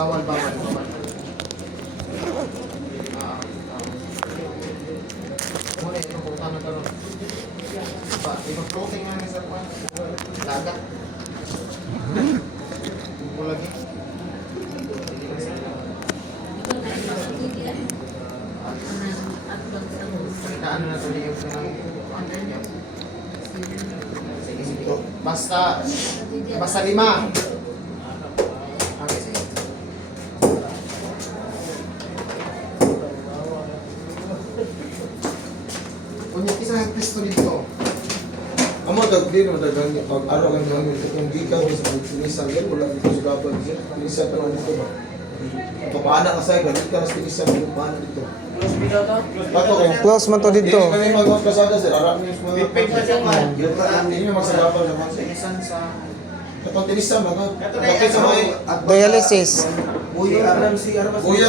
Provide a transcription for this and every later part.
bawal. Muna ito, punta na karoon. Iba-floating nga sa kwan. Dagat. Buko lagi. Salitaan na sa liyog na ng Basta 5. Okay, sige. Kunya isa ang Kristo dito. Amo dagdi no dagang pag-araw ang gamit kung gikan sa pagsinisa yan wala dito sa gaban siya. Pinisa pa lang dito ba. Papaana ka sa galit ka sa pinisa mo paano dito. Bato ko. Close man to dito. Hindi kami mag-out kasada sir. Arap niyo mga. Pipig na siya man. Hindi niyo magsagapan sa mga. Sinisan sa Katong tinisa mga. Kapit sa mga. Dialysis. Buya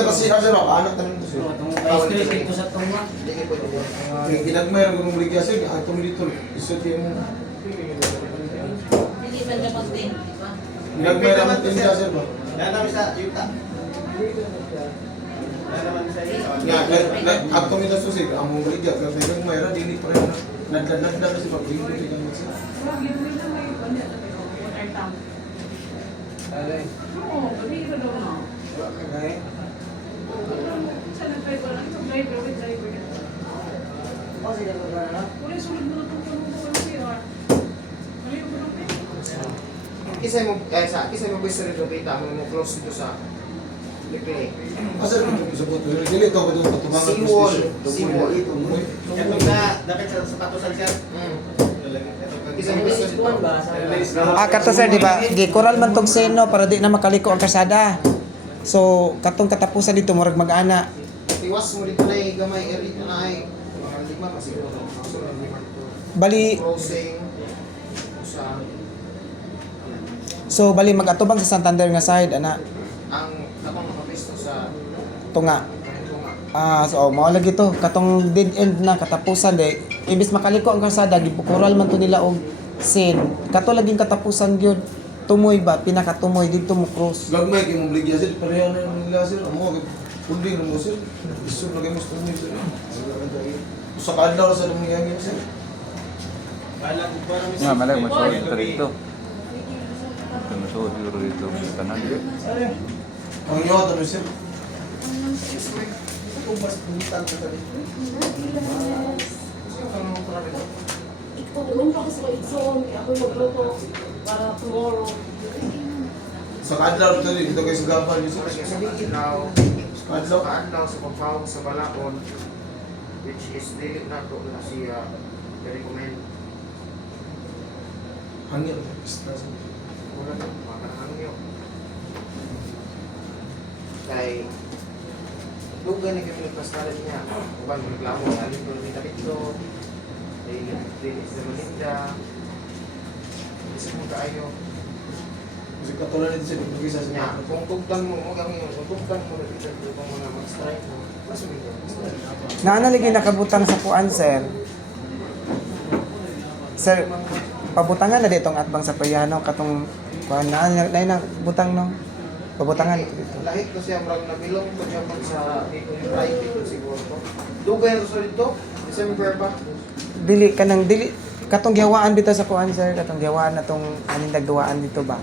kasi kasi anak tanan to sir. Ito sa tunga. hindi ko pwede. Kaya ginagmay ang gumuli kasi ang dito. Isot yung Hindi ba niya mag-bend, di ba? ginagmay ang tinisa sir ba. Yan namin sa yuta. Ato mi daso sir ang muli ga kasi kung mayroon dili pa rin nagdadagdag kasi pag-ibig ko ganun sir. Kisay mo pwede rin kita mo close dito sa Leclerc. Asa rin ito sa buto? Dili ka ba ito patumangan Seawall. Seawall. Ito na, dapat sa patusan siya. Kisay mo pwede Kato sir, di ba? Gikural man tong seno para di na makaliko ang kasada. So, katong katapusan dito, murag mag-ana. Tiwas mo dito na gamay area na ay mga 5 kasi Bali, crossing sa so bali mag-atubang sa Santander nga side, ana, ang katong nakapisto sa tunga. tunga. So, mao lagi to. Katong dead end na katapusan de. Imbis makaliko ang kasada, gipukural man to nila og sin. Kato laging katapusan gyud. Tumoy ba, pinakatumoy dito mo cross. Gagmay kay mong bligya sir, pareha na yung nila sir. Amo kundi na mo sir. Isu lagi mo stunyo sir. Sa kadlaw sa dong yang sir. Nga, malang masuod ito rito. Ito masuod ito rito sa kanan. Ang iyo to sir. Ubas bulitan ka dito. Sa kadlaw to dito kay Sugapal sir. Adlaw sa pagpawag sa balakon, which is dili na to na siya recommend. Hangin. Wala na, makahangyo. Kay dugay na kami nagpastaran niya. Ubang reklamo, galing ko nila dito. Dili sa Malinda. Isa mo kaayo. Kasi katulad nito sir, bigay sa Nya, siya. kung tugtan mo kami, kung tugtan mo na dito kung mga mag-strike mo, masumit ka. Naanaligi nakabutang sa kuan, sir. Sir, pabutangan na ditong atbang sa Payano katong kuan na butang no. Pabutangan dito. Lahit ko siya murag nabilong ko siya pag sa private ko siguro ko. Dugay na sa dito, December ba? Dili katong gihawaan dito sa kuan, sir, katong gihawaan na tong aning nagduwaan dito ba.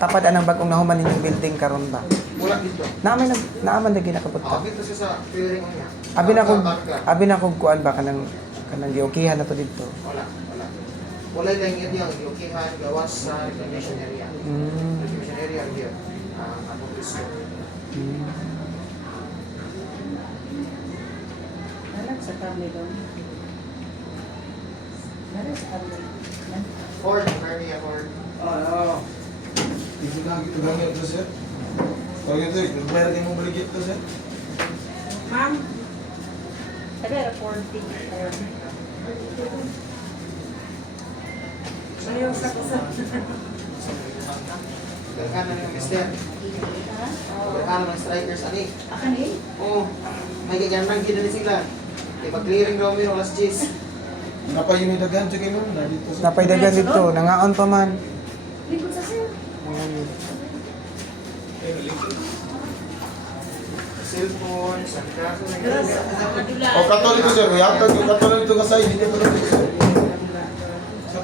Tapad anang bagong nahuman ninyong building karon ba. Wala dito. Naaman lagi nakabutang. Dito siya sa clearing niya. Abi na kog kuan ba kanang giokihan na to dito. Wala. Wala lang yun yung yukihan, gawas sa reclamation area. Reclamation area here. Ako gusto. Sa kami doon. Sa kami. Ford, Mary, Ford. Ito na ito gamit to sir. Pag ito, mayroon kayong mong baligit to sir. Ma'am, taga 40. Ayaw sa kusap. Gagana ng mister. Gagana ng strikers, ani? Akan eh? Oo. May gaganang gina ni sila. Kaya mag-clearing daw mo yung last G's. Napay yung dagan siya kayo na dito sir. Napaydagan dito, nangaon pa man. Likod sa sir. cellphone, sandaso na O katoliko sir, yatag yung katoliko ka sa'yo, hindi mo lang sir.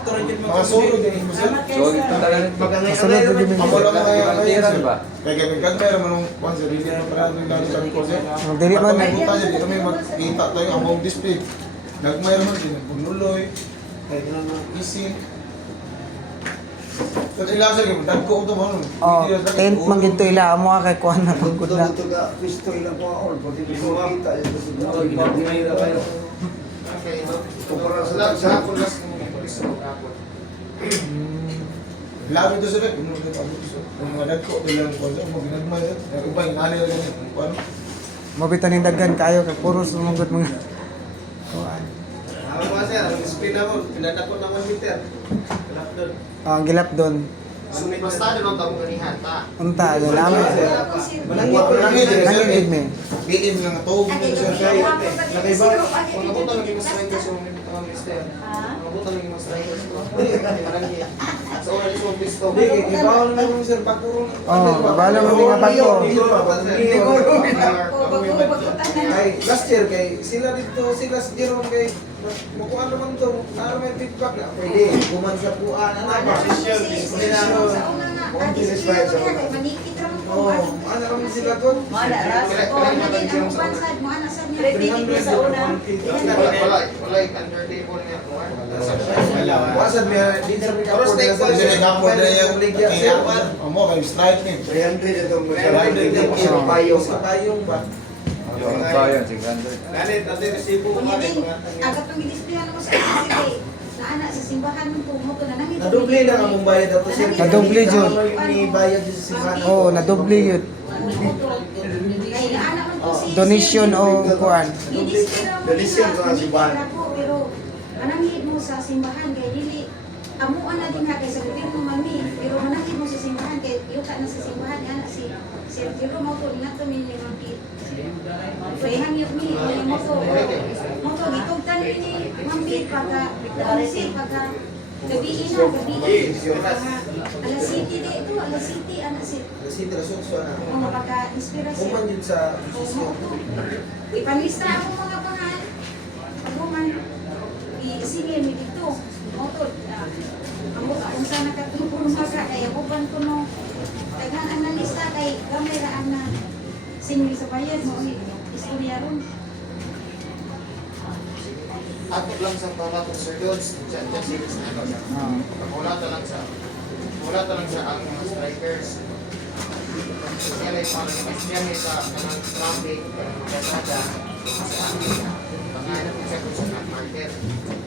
Mga sulod yung mo sir. So, ito talaga. Masunod na din Ako lang mga Tira, sir. ba? Kaya kami kagmera mo nung kwan sir, hindi naman pala nung lalo sa ko sir. Dili man. Pagpunta niya, di kami magkita tayo ang home display. Nagmayroon man din, bunuloy, kaya ganun mga isin. So, ilang sir, dagko ito mo nun. Oh, tent man ginto ila amo kay kuan na tungkod na. Okay, no? Sa hapon mas pulis mo hapon. Lalo ito sir, bunuloy ito ang gusto. Yung mga dagko, bilang kwan sir, mga ginagmay sir. Yung iba, yung alay lang yun. Kung ano. Mabitan ning daghan kayo kay puro sumunggot mga kuan. Ako mga sir, ang spin ako, pinadakot ng 1 meter. Kalap doon. Ang gilap doon. Basta doon tamo ganihan ta. Unta do lami. Nangin me. Bilin lang ito, sir. Kung nabutan lagi mas strikers yung mister. Nabutan lagi mas strikers ko. Marami. Sa una ni Song Pisto. Oh, bala mo nga pagko. Last year kay sila dito, sila si Jerome kay mukuha naman to, ano may feedback na pwede kuman sa puan ano ba oh ano naman sila doon Wala under table niya. wasa may leader ni Pero snake Kapor Kasi may kapwa na yung ligya kaya mo, kayo strike ni. 300 itong payong payong ba Yung bayan, 600. ganit natin resibo ko kami nadoble lang ang mong bayad ato sir Nadoble, Jud. ni bayad sa simbahan Oh, nadoble yun. Donation o kuan. Donation ko ang simbahan. Pero manamhid mo sa simbahan kay dili amuan na din ha kay sa gobyerno mami pero manamhid mo sa simbahan kay yuka na sa simbahan ana si Sir Jiro mo to ingat to min ni mangkit. Frehan yun mi mo to gitugtan ni mami pagka pagka gabi ina alas city di ito alas city ana si kasi trasok so na mga pagka inspirasyon. kuman yun sa posisyon Ipanlista ako mga pangal. Ako man, isigil mi dito. Motod, ako kung saan nakatulong mga kaya ako ban ko no. Taghan ang nalista kay gamay raan na singil sa bayad mo. Istorya ron. Ato lang sa palatong Sir Jones, dyan series na ito. Wala lang sa ang mga strikers. Kaya lang yung mga may sa kanang traffic, kasada, sa amin na pangalan ko siya kung sa market.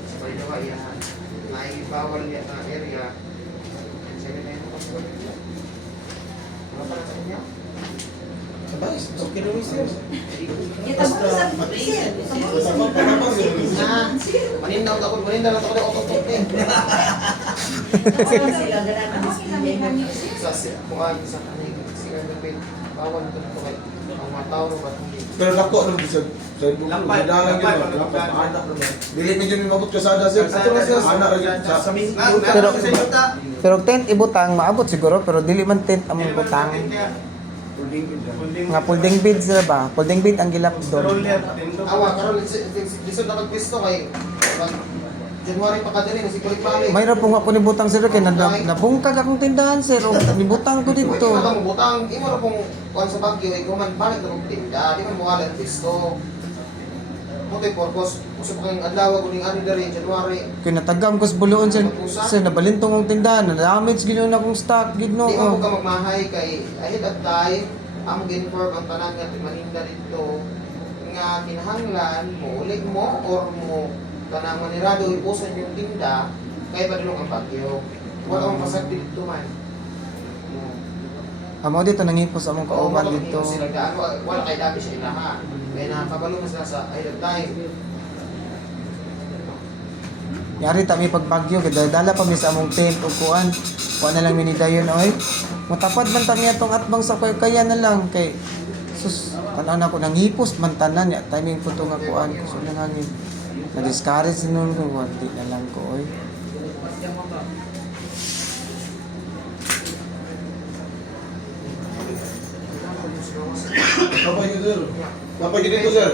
Sa Palidawa, yan. Naibawal niya na area. Sige na yung kapag wala pa lang sa kanya? Sabay, okay na sir. Kita mo sa pagkisil. Manindaw lang ako ng ototok eh. Sa kuhaan sa kanig, siya nagpil, bawal ito ito kay ang mga tao ba Pero lako naman sir. Sa Lampay, dalang yun, lampay, lampay, lampay. anak naman. Dili medyo may mabot kasada sir. Anak rin sa Pero tent ibutang maabot siguro pero dili man tent among butang. Nga folding bed sila ba? Folding bed ang gilap doon. awa, karon lisod na magpisto kay January pa kadali na si Kulit Bali. Mayroon po nga ko ni butang sir kay nabungkag akong tindahan sir o nibutang ko dito. Imo mo butang, imo ra pong kuan sa Baguio ay kuman bakit na tinda, di man mo wala ang pisto. Motoy purpose, usap kang adlaw kuning ano diri January. Kay natagam ko sa buluon sir nabalintong ang tindahan, na-damage gino na akong stock gid no. Di mo ka magmahay kay ahead of time, ang inform ang tanan nga maninda dito nga kinahanglan mo ulit mo or mo kanang manirado ipusan yung tinda kay padulong ang bagyo. Wala akong pasagdi dito man. Amo dito nangipos among kauban dito. Sila gaano wala kay dami sa ilaha. Kaya nakakabalo mas nasa ahead of time. Yari tami pagbagyo kay dala pa mi sa among tent ug kuan. Kuan na lang mi ni dayon oy. Mutapad man ta niya tong atbang sa kaya na lang kay sus tanan ako nangipos man tanan ya timing po to nga kuan so nangangin. Na-discourage nun ko di na lang ko oy. Kapag yun, sir. Kapag yun dito, sir.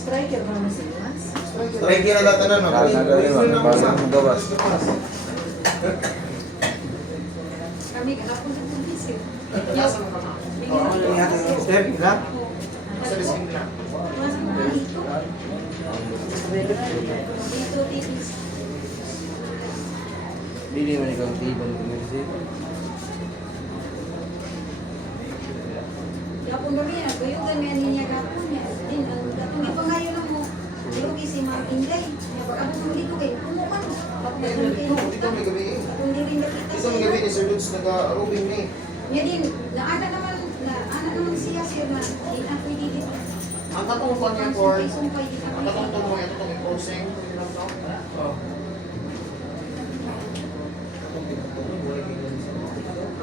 Striker ba na sila? Try kaya na lahat na, no? Kami kahapon ng visit. Nasa mo ka na? Step, ha? Sa lising na. Nasa mga dito. Dito, titis. Dili man ikaw tibon kung nag-isip. Yapon ba rin? Kuyugan nga niya kapon niya. Din, ang katong ipangayon na mo. Pero kasi mga Inday. Pag-abot mo dito kayo, kumukan. Dito may gabi eh. Kung di rin nakita Dito may gabi ni Sir Lutz nag-robing na eh. Niya din, naana naman siya sir na di na pwede dito. Ang tatong pa niya for, Sumpay di na ang tatong to mo, ito itong enforcing.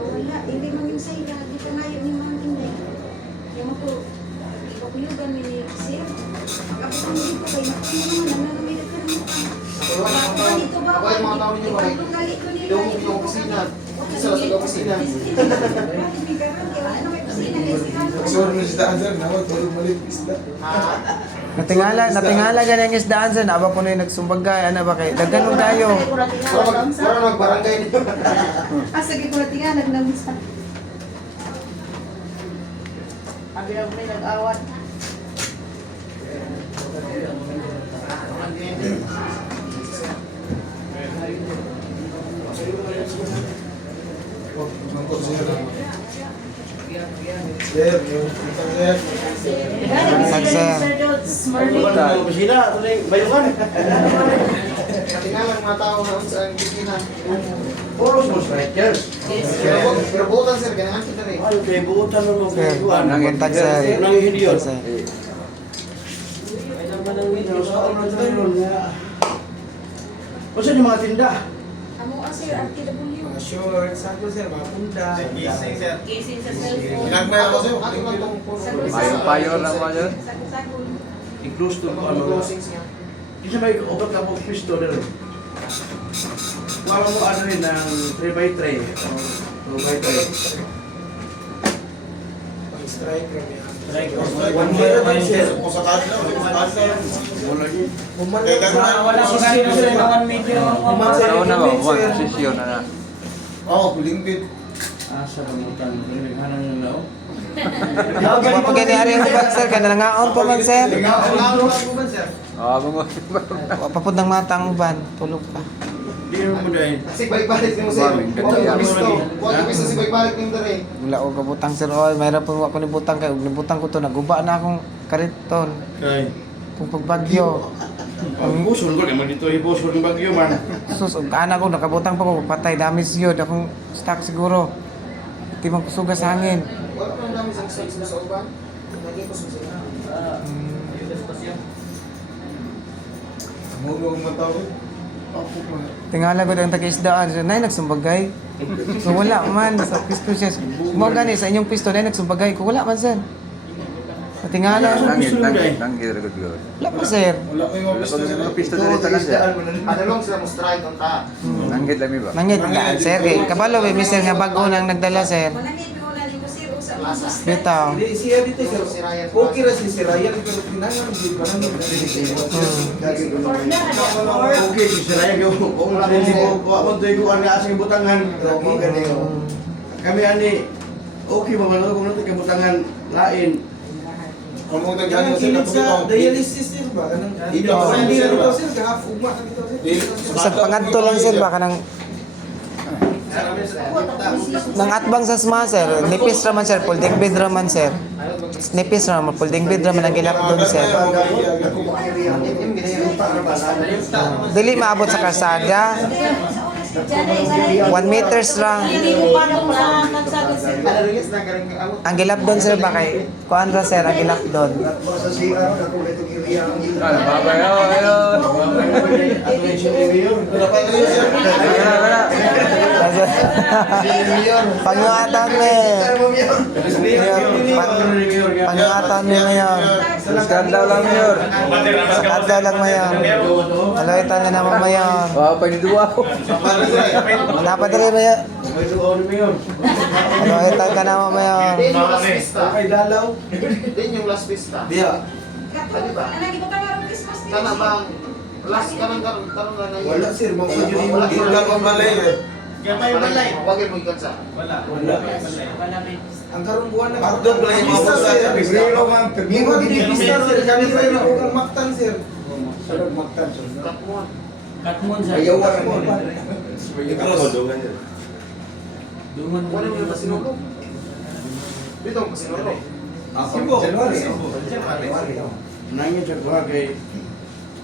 Wala, hindi man yung say na di ka ngayon ni Ma'am Inday. Kaya mo po, ikakuyugan mo ni sir. Pag-abot mo dito kayo, nakunin naman, nananamilat ka ng mukha. Ako yung mga tao ninyo ba? Yung kusina. Isa lang sa kusina. Pag-sure mo si Daan, sir. Nawag, tulog mali yung isda. Natingala ganyan isdaan sir, aba ko na yung nagsumbagay, ano ba kayo? Daghan mo tayo. Para magbarangay nito. Sige ko natin nga, nagnamisa. Abi lang may nag-awat. Nangkot siya. Sir, yung isang sir. Katingalan mga tao na sa kusina. Poros mo strikers. Pero buutan sir, ganyan kita rin. Ay, kay buutan mo Sir, buntag sir. Nang hindi yun. Sir. Ay, naman ang video. Sa ano na yun? Kung saan yung mga tinda? Amo sir, RTW. Mga shorts, sako sir, mga punta. Casing sa cellphone. Ginagmay ako sir. Ato lang itong Payo lang mo yun. Sago-sago. I-close to ko ano. closings niya. Isa may obat ka po pisto na rin. Wala mo ano rin ng 3x3. 2x3. Striker niya. One year pa yun, sir. Kung sa kanila, Wala yun. kaya gagawin. Wala ko kayo sila naman medyo Ano na ba? One session na na. Oo, bulingbit. Asa pamutan. Hanang yung lao. Pag ganyan yung hubad sir, kaya nangaon pa man sir. Mo. Papud ng mata ang uban, tulog pa. Di mo dahil. Kasi balik mo sir. Huwag pisto. Huwag pisto si balik mo rin. Wala ko kabutang sir, oy, mayroon po ako ni butang kay nibutang ko to naguba na akong kariton. Kay. Kung pagbagyo. Ang buson ko naman dito ibuson ng bagyo man. Sus, ug ana ko nakabutang pa ko patay damage yun akong stock siguro. Di man kusuga sa hangin. Wala pa namin sa sa uban. Naging ko sila. Mulong matawid. Tingala ko ang taga-isdaan, so nay nagsumbagay. So wala man sa pisto siya. Mo gani sa inyong pisto nay nagsumbagay ko wala man sir. Sa tingala, Langit record ko. wala pa sir. Wala ko yung Wala pisto pa sir. mga pisto dali talaga. Padalong sila mo strike on ta. Langit lami ba? Nangit daan sir kay kabalo ba mister nga bago nang nagdala sir. Manangin mo na mo sir usa Plaza. Bitaw. Hindi siya dito sir. Si Ryan. Okay ra si Ryan pero pinangan di pa nang Okay si Ryan yo. Kung wala ko ako toy ko ang asing butangan. Kami ani okay ba man kung natin kabutangan lain. Kung mo tagyan sir, kapag dialysis sir ba kanang Hindi ako ako hindi sir, dito ba? sir kahapugma ka dito sir. Sa pangadto lang sir baka nang nang atbang sa sma sir, nipis raman sir, folding bed raman sir. Nipis raman, folding bed raman ang gilap doon sir. Dili maabot sa kalsada. 1 meters lang. Ang gilap doon sir ba kay kuan ra sir ang gilap doon. Babayo, ayo. Pangungatan me. Pangungatan me ngayon. Skandal lang yun. Sakadlaw lang mayon. Aloy ta na naman mayon. Wow, panidua ko. Napadali mayon. May doon mo yun. Ano, ito ka na mamaya. Din yung last pista. Ay, dalaw. Din yung last pista. Diya. Katulad, Diba? anak, iba tayo ng Christmas din. Kana bang last karon karon na yun. Wala sir, mo Wala, yun wala. yung lang ang balay eh. Kaya pa yung balay. Wag mo ikan sa. Wala. Wala. Wala may. Ang karong buwan na hotdog lang yung mga sir. Pebrero man. Hindi mo pinipista sir, kami sa iyo kung maktan sir. Sarap magtan. Kapon. Katmon sa. Ayawan mo. Dungan mo Wala mo yung na sinulog. Dito ang sinulog. Cebu. January. Nangin sa kuha kay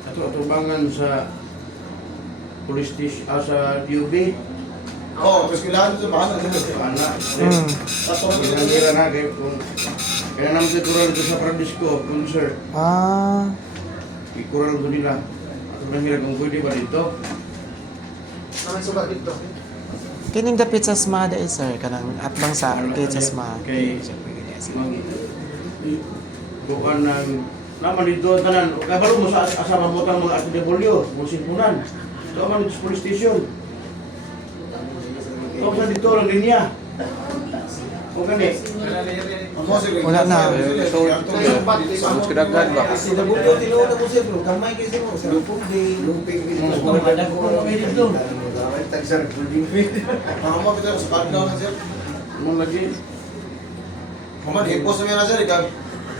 atubangan sa police station sa DUB. Oh, terus kailangan sa bahan na Anak. Hmm. Pinangira na kay kung kaya naman sa kural ito sa Francisco, concert. Ah, Ikural ko nila. At nangira kung pwede ba dito. Naman suba dito. kining dapit sa smada eh, sir. Kanang atbang sa arcade sa smada. Kay bukan ng naman dito tanan. Kabalo mo sa asama mo tang mga RTW, mo simpunan. Ito man dito sa police station. Ito sa dito lang linya. O gani. Wala na. Mas kadaghan ba? Si Dabulo tinuod ako sir, bro. Kamay kayo sir. Sa lupog di. Madag ko na kayo dito. Ang mo kita sa countdown na sir. Mo lagi. Kaman hipos na na sir, ikaw.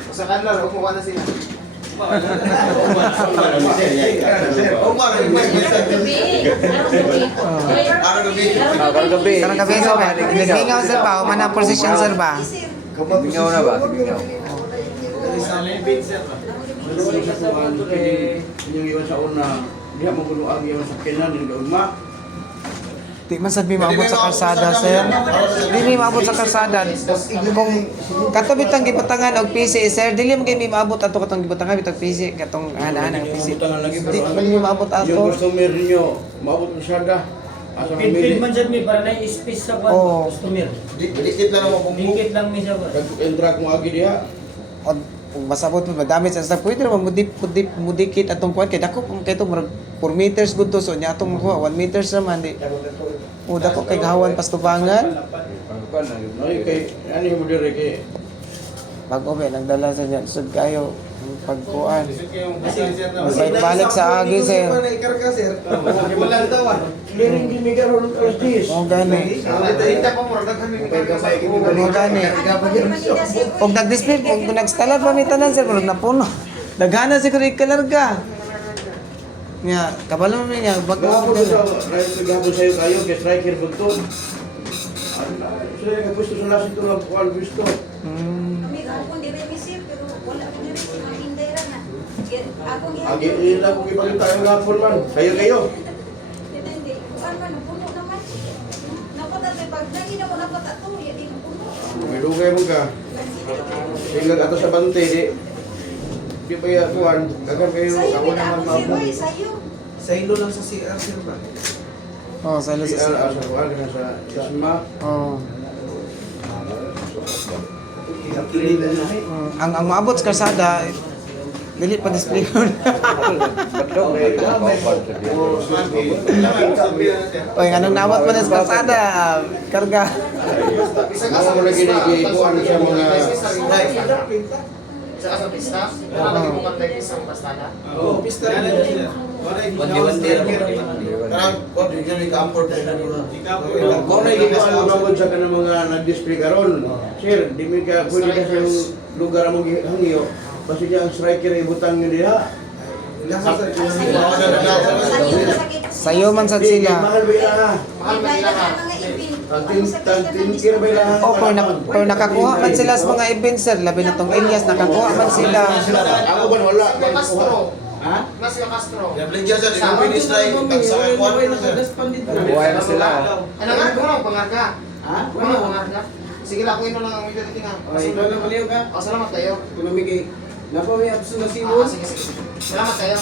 Sa kanila umuha na sila. Oh, man, may message. Araw gabi. Karagabi. Karang gabi sir ba? Nagmingaw sir ba? O mana position sir ba? Bingaw na ba? Bingaw. Ano sa tuwan kay inyong iwan sa una. Diha mo kuno ang iwan sa kenan ni ugma. Di man sad mi maabot sa kalsada sir. Di mi maabot sa kalsada. Kung katubit ang gibutangan og PC sir, dili mo kay mi maabot ato katong gibutangan bitag PC katong ana ng PC. Butangan lagi Di mi maabot Yung ato. customer ninyo, maabot mo syada. Asa Pin mamili. man dyan mi para na space sa kwan. Oo. Customer. Dikit lang ako bumbog. Dikit lang mi sa kwan. Entra kung agi diha. O kung masabot mo madami sa pwede naman mudikit atong kuan kay dako kung kay to 4 meters gud to so nya atong makuha 1 meters naman di. O dako kay gahawan pas tubangan. Ay kay ani mo dire kay Bago ba nagdala sa niya sud kayo ang pagkuan. Balik sa agi sir. Ikarga sir. wala daw ah. Clearing gimiga ron alas 10. O gani. Dito pa mo kami O gani. Og nag-display og nag-install pa mi tanan sir pero napuno. Daghana siguro ikalarga. Nya kabalo mi nya Gabo bago. sa right gabo sayo kayo kay striker buntot. Sila ka gusto sa lasin to lang kuan gusto. Kami kahapon dire mi sir, pero wala ko dire si Ma'am Inday ra na. Akong Agi ila ko ipakita ang gapon man. Kayo. Hindi. Kuan man puno naman. Napatat may pag nagina ko napatat to, ya di puno. May dugay mo ka. Tingag ato sa bante di. Di pa ya kuan. Dagan kayo Sayo ako kita naman ako sir, mabot. oy, sayo. Sa ilo lang sa CR sir ba? Oh, sa Sa sa. sa kuan sa isma. Oh. Kilid na. Ang maabot sa kalsada dili pa display ko. Bato may kapapad sa diyan. Oy, anong naabot pa sa kalsada? Karga. Isang Asa mo lagi ni kuan sa mga Sa asa pista. Ano mo kantay isang pastada? Oh, pista rin sir. Karang ko di jud ikampor tayo na. Kung na hindi ko alam sa kanang mga nag-display karon. Sir, di mi ka pwede ka sa yung lugar mo hangyo. Basta diya ang striker ay butang niyo diha. Sayo man sad Di, sila. mahal ba ila ha? Mahal ba sila ka? Tagtinkir ba ila ha? O per nakakuha man sila sa mga events sir, labi na tong Elias nakakuha man sila. Ako ba wala? Sila Castro. Ha? Mas yung Castro. Bligyan sa di mo strike tag sa kwan na sir. Buhay na sila. Ano nga? Kung lang pangarga. Ha? Kung lang pangarga. Sige lang, kunin lang ang video natin ha. Salamat kayo. Napo may abso na Sige, sige. Salamat kayo.